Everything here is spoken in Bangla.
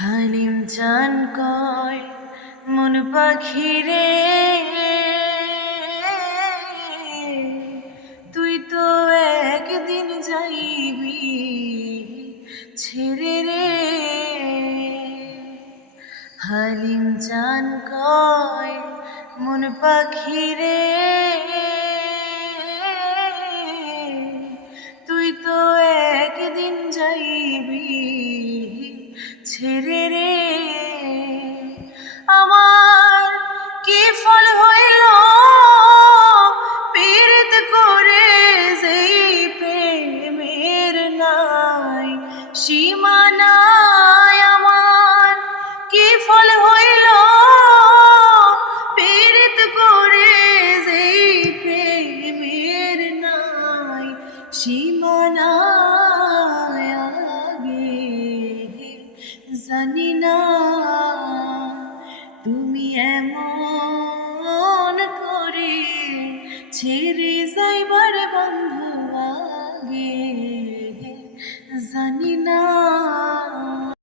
হালিম চান কয় মন পাখি রে, তুই তো একদিন যাইবি ছেড়ে রে। হালিম চান কয় মন পাখি রে, তুই তো একদিন যাইবি ছেড়ে রে। আমার কি ফল হইল পীড়িত করে, যেই প্রেমের নাই সীমানায়। আমার কি ফল হইল পীড়িত করে, যেই প্রেমের নাই সীমানায়। আগে জানি না তুমি এমন করে ছেড়ে